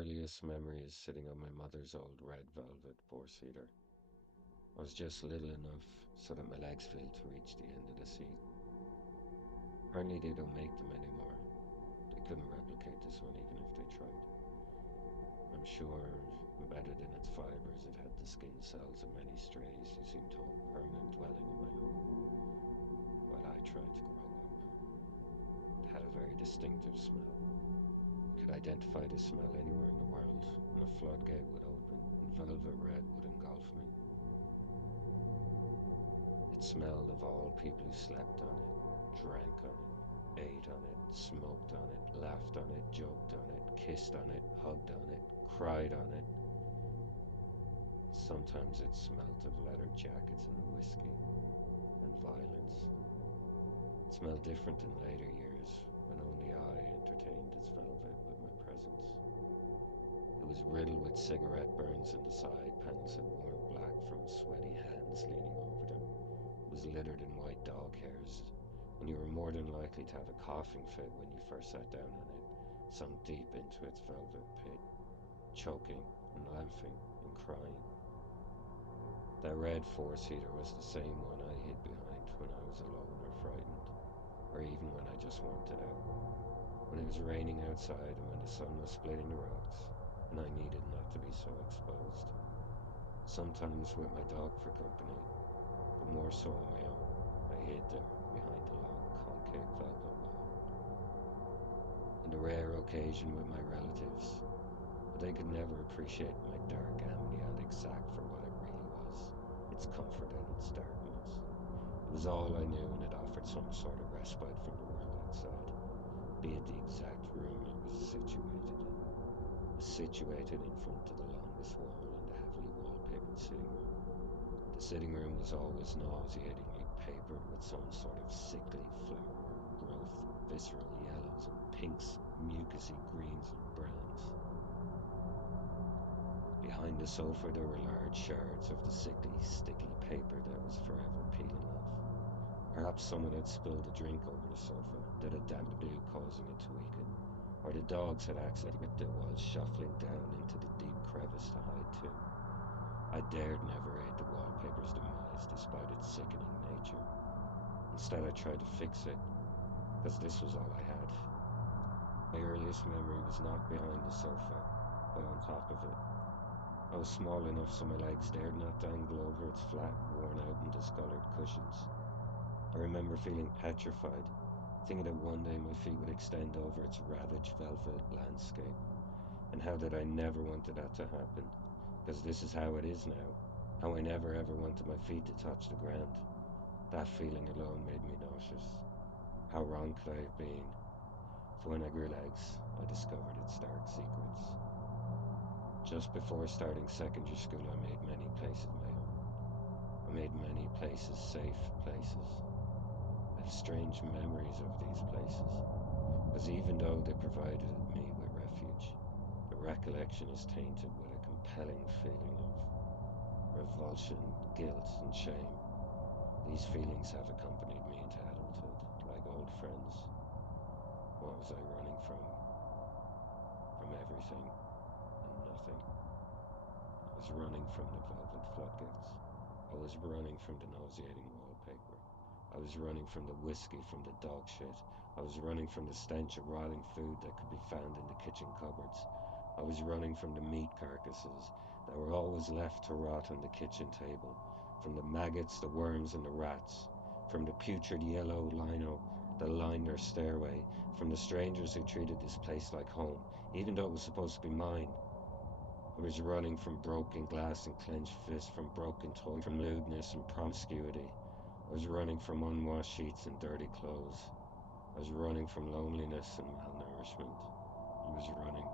earliest memory is sitting on my mother's old red velvet four-seater. I was just little enough so that my legs failed to reach the end of the seat. Apparently they don't make them anymore. They couldn't replicate this one even if they tried. I'm sure embedded in its fibers it had the skin cells of many strays who seemed to hold permanent dwelling in my home, while I tried to grow up. It had a very distinctive smell. I could identify this smell anywhere in the world, and a floodgate would open, and velvet red would engulf me. It smelled of all people who slept on it, drank on it, ate on it, smoked on it, laughed on it, joked on it, kissed on it, hugged on it, cried on it. Sometimes it smelt of leather jackets and whiskey and violence. It smelled different in later years, when only I entertained its velvet with my presence. It was riddled with cigarette burns, and the side panels had worn black from sweaty hands leaning over them. It was littered in white dog hairs, and you were more than likely to have a coughing fit when you first sat down on it, sunk deep into its velvet pit, choking and laughing and crying. That red four-seater was the same one I hid behind when I was alone or frightened, or even when I just wanted out. When it was raining outside and when the sun was splitting the rocks, and I needed not to be so exposed. Sometimes with my dog for company, but more so on my own, I hid there behind a long concave velvet wall. And a rare occasion with my relatives, but they could never appreciate my dark amniotic sac for what it really was, its comfort and its darkness. It was all I knew, and it offered some sort of respite from the world outside, be it the exact room it was situated in. It was situated in front of the longest wall in the heavily wallpapered sitting room. The sitting room was always nauseatingly papered with some sort of sickly flower growth, visceral yellows and pinks, mucousy greens and browns. Behind the sofa there were large shards of the sickly, sticky paper that was forever peeling off. Perhaps someone had spilled a drink over the sofa that had dampened it, causing it to weaken, or the dogs had accidentally ripped it while shuffling down into the deep crevice to hide too. I dared never aid the wallpaper's demise despite its sickening nature. Instead I tried to fix it, because this was all I had. My earliest memory was not behind the sofa, but on top of it. I was small enough so my legs dared not dangle over its flat, worn-out and discolored cushions. I remember feeling petrified, thinking that one day my feet would extend over its ravaged velvet landscape. And how did I never wanted that to happen? Because this is how it is now. How I never ever wanted my feet to touch the ground. That feeling alone made me nauseous. How wrong could I have been? So when I grew legs, I discovered its dark secrets. Just before starting secondary school, I made many places my own. I made many places safe places. I have strange memories of these places, because even though they provided me with refuge, the recollection is tainted with a compelling feeling of revulsion, guilt, and shame. These feelings have accompanied me into adulthood, like old friends. What was I running from? From everything and nothing. I was running from the velvet floodgates. I was running from the nauseating wallpaper. I was running from the whiskey, from the dog shit. I was running from the stench of rotting food that could be found in the kitchen cupboards. I was running from the meat carcasses that were always left to rot on the kitchen table, from the maggots, the worms, and the rats, from the putrid yellow lino that lined their stairway, from the strangers who treated this place like home, even though it was supposed to be mine. I was running from broken glass and clenched fists, from broken toys, from lewdness and promiscuity. I was running from unwashed sheets and dirty clothes. I was running from loneliness and malnourishment. I was running